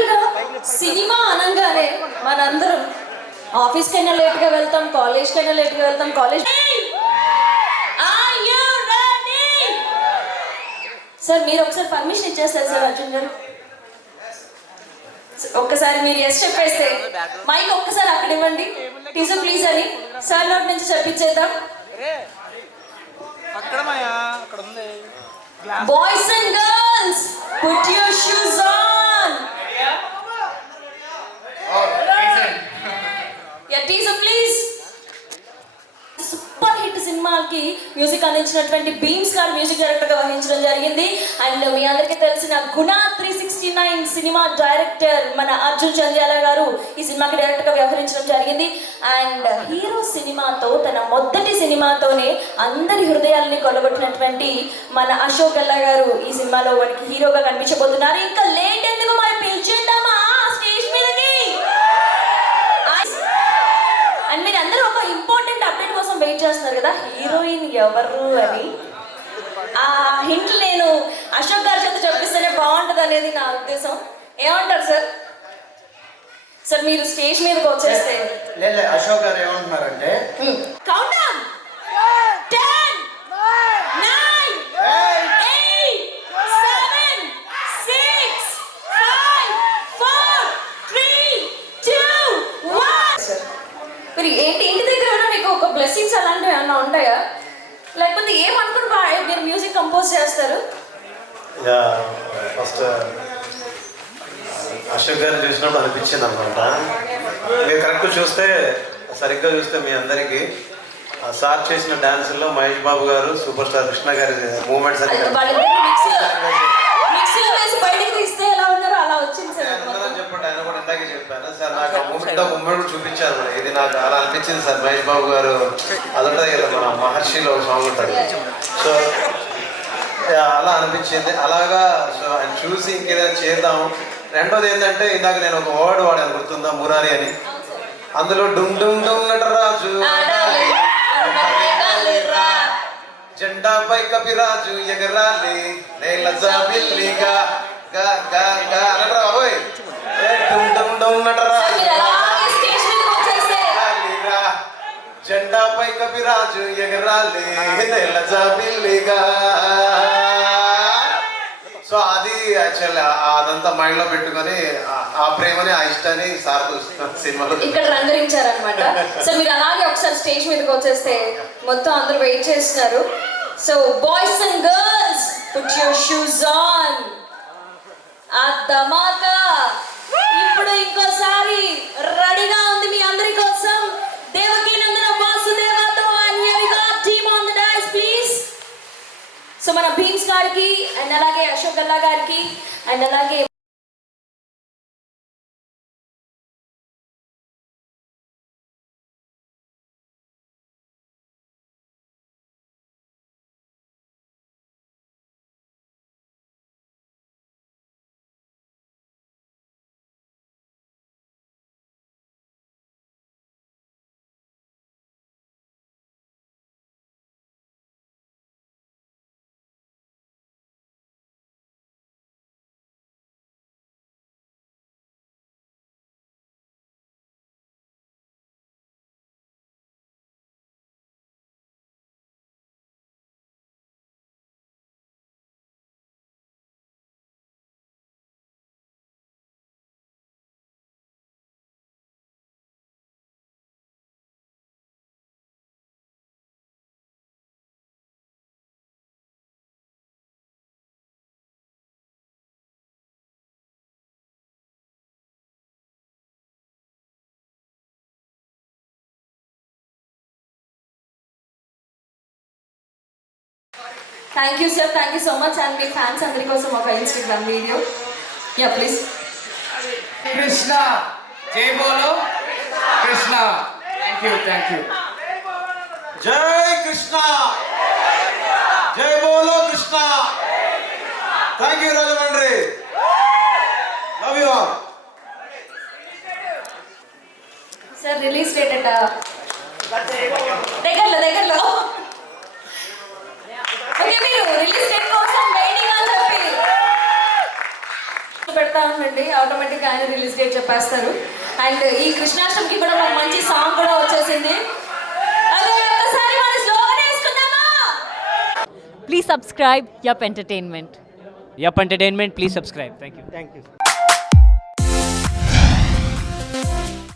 జనరల్గా సినిమా అనగానే మనందరం ఆఫీస్కైనా లేట్గా వెళ్తాం, కాలేజ్కైనా లేట్గా వెళ్తాం. కాలేజ్ సార్ మీరు ఒకసారి పర్మిషన్ ఇచ్చేస్తారు సార్ అర్జున్ గారు. ఒక్కసారి మీరు ఎస్ చెప్పేస్తే మైక్ ఒక్కసారి అక్కడ ఇవ్వండి టీజర్ ప్లీజ్ అని సార్ నోటి నుంచి చెప్పించేద్దాం. Boys and girls put your shoes on. Yeah teaser please. Super hit సినిమాకి మ్యూజిక్ అందించినటువంటి బీమ్స్ గారు మ్యూజిక్ డైరెక్టర్గా వహించడం జరిగింది. అండ్ మీ అందరికీ తెలిసిన గుణ 369 సినిమా డైరెక్టర్ మన అర్జున్ చంద్యాల గారు ఈ సినిమాకి డైరెక్టర్గా వ్యవహరించడం జరిగింది. అండ్ హీరో సినిమాతో తన మొదటి సినిమాతోనే అందరి హృదయాలని కొలగొట్టినటువంటి మన అశోక్ గల్లా గారు ఈ సినిమాలో మనకి హీరోగా కనిపించబోతున్నారు. ఇంకా లేట్ ఎందుకు మరి పిలిచేద్దామా స్టేజ్ మీదకి. అండ్ మీరు అందరూ ఒక ఇంపార్టెంట్ అప్డేట్ కోసం వెయిట్ చేస్తున్నారు కదా, హీరోయిన్ ఎవరు అని. ఆ హింట్ నేను అశోక్ గారి చేత చెప్పిస్తేనే బాగుంటుంది అనేది నా ఉద్దేశం. ఏమంటారు సార్? సార్ మీరు స్టేజ్ మీదకి వచ్చేస్తే అశోక్ గారు ఏమంటున్నారంటే కౌంట్ డౌన్ 10 9 8 7 6 5 4 3 2 1. మరి ఏంటి ఇంటి దగ్గర ఉన్న మీకు ఒక బ్లెస్సింగ్స్ అలాంటివి ఏమన్నా ఉంటాయా, లేకపోతే ఏమనుకుని మీరు మ్యూజిక్ కంపోజ్ చేస్తారు? ఫస్ట్ అశోక్ గారిని చూసినప్పుడు అనిపించింది అనమాట. మీరు కరెక్ట్ చూస్తే సరిగ్గా చూస్తే మీ అందరికీ సార్ చేసిన డాన్సుల్లో మహేష్ బాబు గారు, సూపర్ స్టార్ కృష్ణ గారి మూమెంట్స్ అని చెప్పండి. ఆయన కూడా ఇందాకే చెప్పాను సార్, నాకు మూమెంట్ చూపించారు. ఇది నాకు అలా అనిపించింది సార్. మహేష్ బాబు గారు అదుంటుంది కదా మన మహర్షిలో ఒక సాంగ్ ఉంటుంది, సో అలా అనిపించింది. అలాగా సో ఆయన చూసి ఇంకేదైనా చేద్దాం. రెండోది ఏంటంటే ఇందాక నేను ఒక వర్డ్ వాడాను, గుర్తుందా, మురారి అని. అందులో డుమ్ డుమ్ డుమ్ నటరాజు జెండాపై కపిరాజు ఎగరాలి నేల జాబిల్లిగా బాబోయ్ డుమ్ డుమ్ డుమ్ నటరాజు జెండాపై కపిరాజు ఎగరాలి నేల జాబిల్లిగా. సో అది యాక్చువల్లీ అదంతా మైండ్ లో పెట్టుకొని ఆ ప్రేమని ఆ ఇష్టాన్ని సార్ సినిమాలో ఇక్కడ రంగరించారనమాట. సో మీరు అలాగే ఒకసారి స్టేజ్ మీదకి వచ్చేస్తే మొత్తం అందరూ వెయిట్ చేస్తున్నారు. So boys and girls put your shoes on. ఆ ధమాకా ఇప్పుడు ఇంకోసారి రెడీగా ఉంది మీ అందరి కోసం. దేవకి నందన వాసుదేవతో and here we got team on the dais please. So మన భీమ్స్ గారికి అండ్ అలాగే అశోక్ గల్లా గారికి అండ్ అలాగే thank you sir, thank you so much. And me fans అందరి కోసం ఒక Instagram video. Yeah please. Krishna జై బోలో Krishna. Thank you thank you. జై కృష్ణ, జై బోలో Krishna. Thank you Rajahmundry, love you all. Sir release date అట దగ్గరలో ఓకే, మీరు రిలీజ్ డేట్ కోసం వెయిటింగ్ అని చెప్పి పెడతా ఉండండి. ఆటోమేటిక్గా ఆయన రిలీజ్ డేట్ చెప్పేస్తారు. అండ్ ఈ కృష్ణాష్టమికి కూడా ఒక మంచి సాంగ్ కూడా వచ్చేసింది. అదే ఒకసారి మన slogan వేసుకుందామా? Please subscribe Yup Entertainment. Yup Entertainment, please subscribe. Thank you. Thank you.